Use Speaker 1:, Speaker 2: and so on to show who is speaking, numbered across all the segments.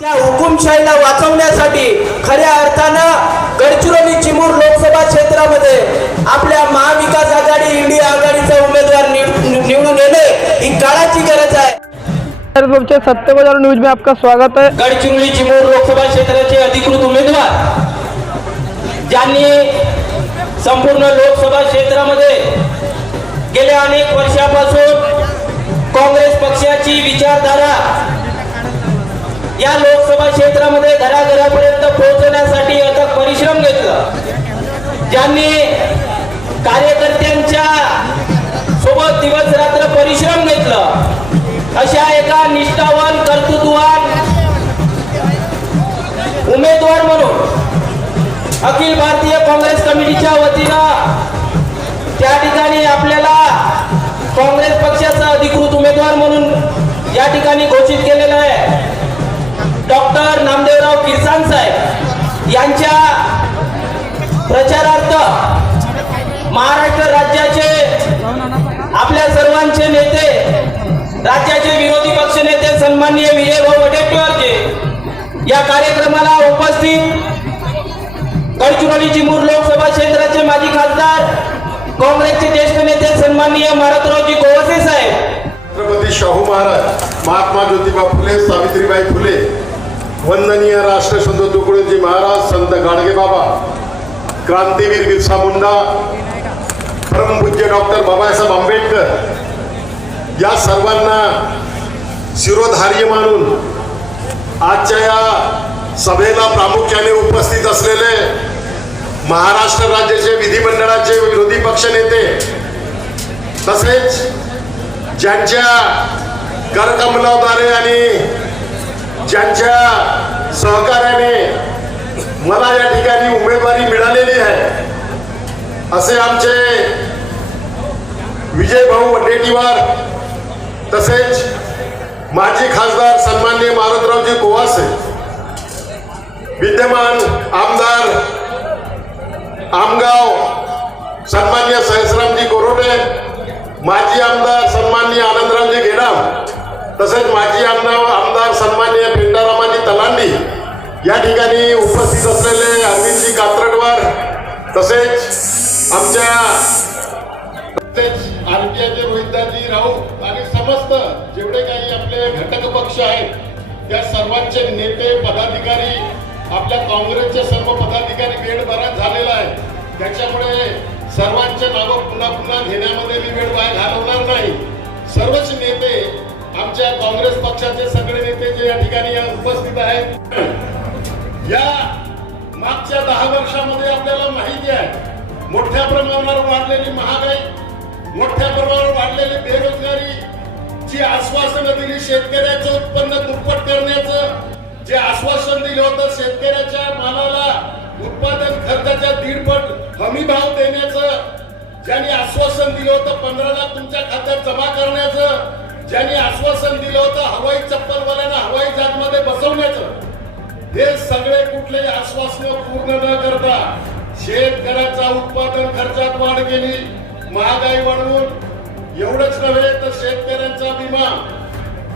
Speaker 1: त्या हुकुमशाहीला वाचवण्यासाठी खऱ्या अर्थानं गडचिरोली चिमूर लोकसभा क्षेत्रामध्ये आपल्या महाविकास आघाडी इंडिया आघाडीचा उमेदवार निव- निवडून येणे ही काळाची गरज आहे.
Speaker 2: सत्य बाजार न्यूज में आपका स्वागत है।
Speaker 1: गडचिरोली चिमूर लोकसभा क्षेत्राचे अधिकृत उमेदवार ज्यांनी संपूर्ण लोकसभा क्षेत्रामध्ये गेल्या अनेक वर्षापासून काँग्रेस पक्षाची विचारधारा या लोकसभा क्षेत्रामध्ये घराघरापर्यंत पोहोचवण्यासाठी अथक परिश्रम घेतलं. ज्यांनी कार्यकर्त्यांच्या सोबत दिवस रात्र परिश्रम घेतलं अशा एका निष्ठावान कर्तृत्ववान उमेदवार म्हणून अखिल भारतीय काँग्रेस कमिटीच्या वतीनं त्या ठिकाणी आपल्याला काँग्रेस पक्षाचा अधिकृत उमेदवार म्हणून या ठिकाणी घोषित केलेलं आहे. डॉक्टर नामदेवराव किसान साहेब यांच्या प्रचारार्थ महाराष्ट्र राज्याचे आपल्या सर्वांचे नेते राज्याचे विरोधी पक्ष नेते सन्माननीय विजयभाऊ वडेट्टीवारचे या कार्यक्रमाला उपस्थित गडचिरोली चिमूर लोकसभा क्षेत्राचे माजी खासदार काँग्रेसचे ज्येष्ठ नेते सन्माननीय मारतरावजी गोवसे साहेब.
Speaker 3: छत्रपती शाहू महाराज महात्मा ज्योतिबा फुले सावित्रीबाई फुले वंदनीय राष्ट्रसंत तुकडोजी महाराज संत गाडगे बाबा क्रांतीवीर बिरसा मुंडा परमपूज्य डॉक्टर बाबासाहेब आंबेडकर या सर्वांना शिरोधार्य मानून आजच्या या सभेला प्रामुख्याने उपस्थित असलेले महाराष्ट्र राज्याचे विधिमंडळाचे विरोधी पक्ष नेते तसेच ज्यांच्या करकमलाद्वारे आणि ज्यांच्या सहकार्याने मला या ठिकाणी उमेदवारी मिळालेली आहे असे आमचे विजय भाऊ वडेटीवार तसेच माजी खासदार सन्मान्य मारुतरावजी गोवासे विद्यमान आमदार आमगाव सन्मान्य सहस्रामजी गोरोटे माजी आमदार तसेच माजी आमदार आमदार सन्माननीय पेंटारामाजी तलांडी या ठिकाणी उपस्थित असलेले अरविंदजी कात्रटवार तसेच आमच्या तसेच आरपीआयचे रोहितदाजी राऊत आणि समस्त जेवढे काही आपले घटक पक्ष आहेत त्या सर्वांचे नेते पदाधिकारी आपल्या काँग्रेसचे सर्व पदाधिकारी वेळ बराच झालेला आहे. त्याच्यामुळे सर्वांचे नावं पुन्हा पुन्हा घेण्यामध्ये मी वेळ उपस्थित आहेत या मागच्या दहा वर्षामध्ये आपल्याला माहिती आहे मोठ्या प्रमाणावर वाढलेली महागाई मोठ्या प्रमाणावर वाढलेली बेरोजगारी जी आश्वासनं दिली शेतकऱ्याचं उत्पन्न दुप्पट करण्याचं जे आश्वासन दिलं होतं शेतकऱ्याच्या मालाला उत्पादन खर्चाच्या दीडपट हमी भाव देण्याचं ज्यांनी आश्वासन दिलं होतं पंधरा लाख तुमच्या खात्यात जमा करण्याचं ज्यांनी आश्वासन दिलं होतं हवाई चप्पलवाल्यांना पूर्ण न करता शेतकऱ्याचा उत्पादन खर्चात वाढ केली. महागाई वाढवून एवढंच नव्हे तर शेतकऱ्यांचा विमा.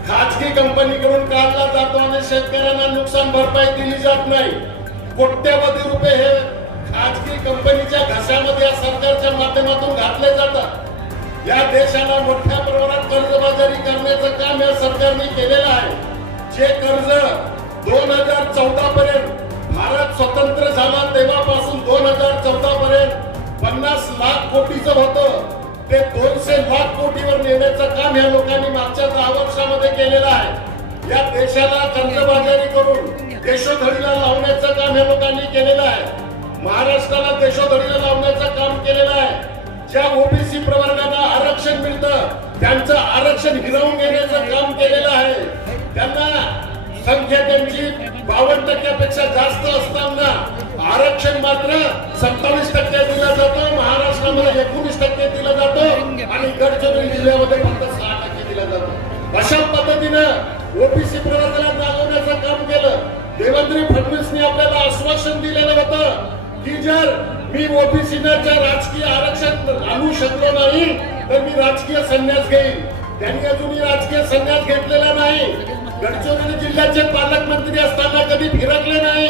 Speaker 3: खाजगी कंपनीकडून काढला जातो आणि शेतकऱ्यांना नुकसान भरपाई दिली जात नाही. कोट्यवधी रुपये हे खाजगी कंपनीच्या घशामध्ये या सरकारच्या माध्यमातून घातले जातात. या देशाला मोठ्या प्रमाणात कर्जबाजारी करण्याचं काम या सरकारने केलेलं आहे. जे कर्ज दोन हजार चौदा पर्यंत भारत स्वतंत्र झाला तेव्हापासून दोन हजार चौदा पर्यंत पन्नास लाख कोटीचं होतं. ते दोनशे लाख कोटीवर नेण्याचं काम या लोकांनी मागच्या दहा वर्षामध्ये केलेलं आहे. या देशाला कर्जबाजारी करून देशोधडीला लावण्याचं काम या लोकांनी केलेलं आहे. महाराष्ट्राला देशोधडीला लावण्याचं काम केलेलं आहे. ज्या ओबीसी प्रवर्गाला आरक्षण मिळतं त्यांचं आरक्षण हिरावून घेण्याचं काम केलेलं आहे. त्यांना बावन्न टक्क्यापेक्षा जास्त असताना आरक्षण मात्र सत्तावीस टक्के दिलं जातं. महाराष्ट्रामध्ये एकोणीस टक्के दिलं जातं आणि गडचिरोली जिल्ह्यामध्ये फक्त सहा टक्के दिलं जातं. अशा पद्धतीनं ओबीसी प्रवर्गाला जागवण्याचं काम केलं. देवेंद्र फडणवीसनी आपल्याला आश्वासन दिलेलं होतं की जर मी ओबीसीच्या राजकीय आरक्षण आणू शकलो नाही तर मी राजकीय संन्यास घेईन. त्यांनी अजूनही राजकीय संन्यास घेतलेला नाही. गडचिरोली जिल्ह्याचे पालकमंत्री असताना कधी फिरकले नाही.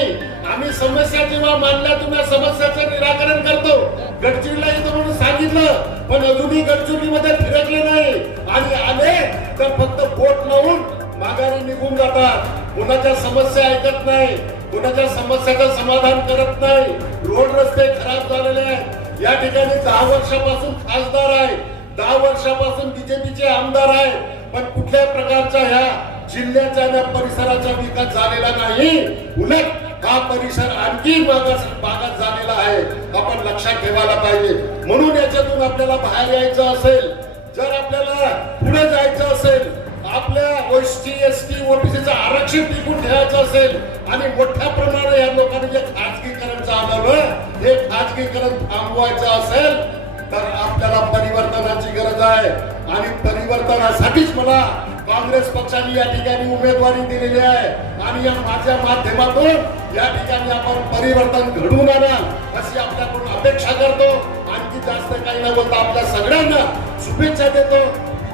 Speaker 3: आम्ही समस्या जेव्हा मांडल्या तुम्ही समस्याचं निराकरण करतो. गडचिरोलीला येतो म्हणून सांगितलं पण अजूनही गडचिरोलीमध्ये फिरकले नाही. आणि आले तर फक्त बोट लावून माघारी निघून जातात. कोणाच्या समस्या ऐकत नाही कोणाच्या समस्याचं समाधान करत नाही. रोड रस्ते खराब झालेले आहेत. या ठिकाणी दहा वर्षापासून खासदार आहे दहा वर्षापासून बीजेपीचे आमदार आहे पण कुठल्या प्रकारच्या ह्या जिल्ह्याच्या आणि परिसराचा विकास झालेला नाही. उलट हा परिसर आणखी मागास भागात झालेला आहे. आपण लक्षात ठेवायला पाहिजे. म्हणून याच्यातून आपल्याला बाहेर यायचं असेल जर आपल्याला पुढे जायचं असेल आपल्या एसटी एस टी ओबीसीचं आरक्षण टिकून ठेवायचं असेल आणि मोठ्या प्रमाणात या लोकांनी जे खाजगीकरण चालवलं हे खाजगीकरण थांबवायचं असेल तर आपल्याला परिवर्तनाची गरज आहे. आणि परिवर्तनासाठीच मला काँग्रेस पक्षाने या ठिकाणी उमेदवारी दिलेली आहे. आणि या माझ्या माध्यमातून या ठिकाणी आपण परिवर्तन घडवून आणा अशी आपल्याकडून अपेक्षा करतो. आणखी जास्त काही न बोलता आपल्या सगळ्यांना शुभेच्छा देतो.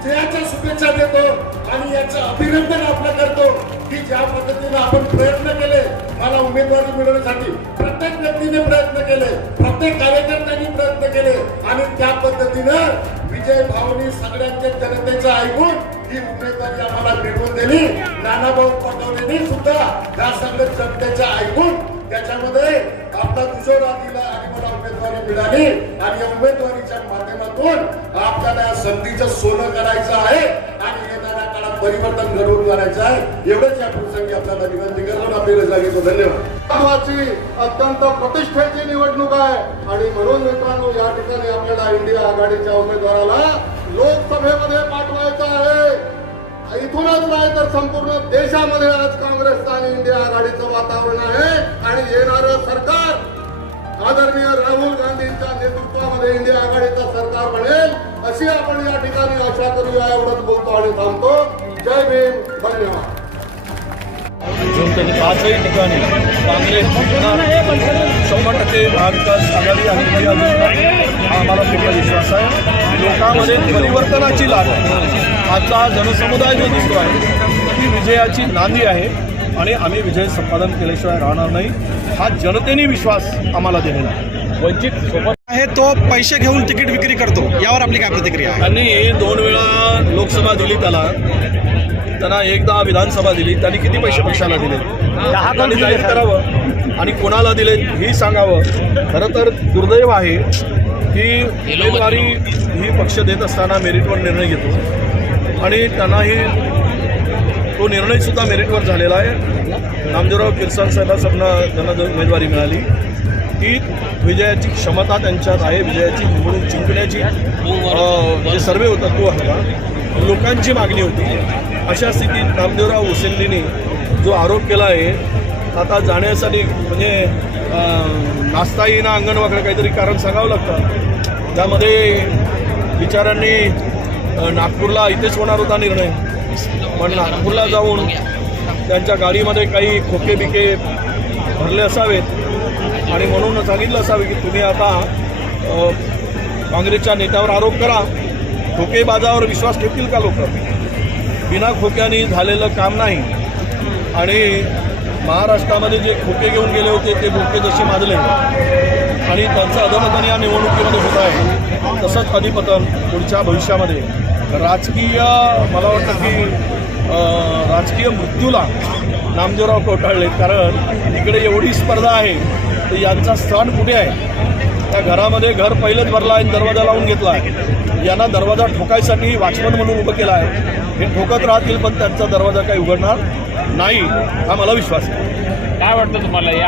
Speaker 3: विजयाच्या शुभेच्छा देतो. आणि याचं अभिनंदन आपलं करतो की ज्या पद्धतीने आपण प्रयत्न केले मला उमेदवारी मिळवण्यासाठी प्रत्येक व्यक्तीने प्रयत्न केले प्रत्येक कार्यकर्त्यांनी प्रयत्न केले. आणि त्या पद्धतीनं विजय भावनी सगळ्यांच्या जनतेचं ऐकून ही उमेदवारी आम्हाला मिळवून दिली. नानाभाऊ पटोलेंनी सुद्धा या सगळ्या ऐकून त्याच्यामध्ये आपला दुजोरा दिला आणि मला उमेदवारी मिळाली. आणि या उमेदवारीच्या माध्यमातून आपल्याला या संधीचं सोनं करायचं आहे आणि येणाऱ्या काळात परिवर्तन घडवून करायचं आहे. एवढंच या प्रसंगी आपल्याला विनंती करतो आपली रजा घेतो. धन्यवाद.
Speaker 4: अत्यंत प्रतिष्ठेची निवडणूक आहे. आणि म्हणून मित्रांनो या ठिकाणी आपल्याला इंडिया आघाडीच्या उमेदवाराला लोकसभेमध्ये पाठवायचं आहे. इथूनच नाही तर संपूर्ण देशामध्ये आज काँग्रेस आणि इंडिया आघाडीचं वातावरण आहे. आणि येणारं सरकार आदरणीय राहुल गांधींच्या नेतृत्वामध्ये इंडिया आघाडीचं सरकार बनेल अशी आपण या ठिकाणी आशा करूया. एवढंच बोलतो आणि थांबतो. जय भीम. धन्यवाद.
Speaker 5: पाचही ठिकाणी काँग्रेस शंभर टक्के महाविकास आघाडी आणि आम्हाला पूर्ण विश्वास आहे. लोकांमध्ये परिवर्तनाची लाट आहे. आजचा हा जनसमुदाय जो दिसतो आहे ती विजयाची नांदी आहे. आणि आम्ही विजय संपादन केल्याशिवाय राहणार नाही. हा जनतेने विश्वास आम्हाला दिलेला आहे. वंचित सोबत
Speaker 6: आहे तो पैसे घेऊन तिकीट विक्री करतो. यावर आपली काय प्रतिक्रिया आहे?
Speaker 5: त्यांनी दोन वेळा लोकसभा दिली त्याला. त्यांना एकदा विधानसभा दिली. त्यांनी किती पैसे पक्षाला दिले? त्यांनी जाहीर करावं. आणि कोणाला दिले? ही सांगावं. खरं तर दुर्दैव आहे. की उमेदवारी ही पक्ष देत असताना मेरिटवर निर्णय घेतो. आणि त्यांनाही तो निर्णयसुद्धा मेरिटवर झालेला आहे. नामदेवराव किरसान साहेबांना त्यांना जर उमेदवारी मिळाली. ती विजयाची क्षमता त्यांच्यात आहे. विजयाची निवडून जिंकण्याची जे सर्वे होता तो होता लोकांची मागणी होती. अशा स्थितीत नामदेवराव हुसेंनीने जो आरोप केला आहे आता जाण्यासाठी म्हणजे नाचता येईना अंगणवाकडे काहीतरी कारण सांगावं लागतं. त्यामध्ये बिचारांनी नागपूरला इथेच होणार होता निर्णय. पण नागपूरला जाऊन त्यांच्या गाडीमध्ये काही खोके बिके भरले असावेत. आणि म्हणून सांगितलं असावे की तुम्ही आता काँग्रेसच्या नेत्यावर आरोप करा. खोकेबाजावर विश्वास ठेवतील का लोक? बिना खोक्याने झालेलं काम नाही. आणि महाराष्ट्रामध्ये जे खोके घेऊन गेले होते ते खोके जसे माजले. आणि त्यांचं अधोमतन या निवडणुकीमध्ये होत आहे. तसंच अधिपतन पुढच्या भविष्यामध्ये. राजकीय मला वाटतं की राजकीय मृत्यूला नामदेवराव कोटाळले कारण इकडे एवढी स्पर्धा आहे तर यांचा स्थान कुठे आहे? त्या घरामध्ये घर पहिलेच भरला आहे आणि दरवाजा लावून घेतला आहे. यांना दरवाजा ठोकायसाठी वाचमन म्हणून उभं केला आहे. हे ठोकत राहतील पण त्यांचा दरवाजा काही उघडणार नाही हा मला विश्वास आहे.
Speaker 7: काय वाटतं तुम्हाला या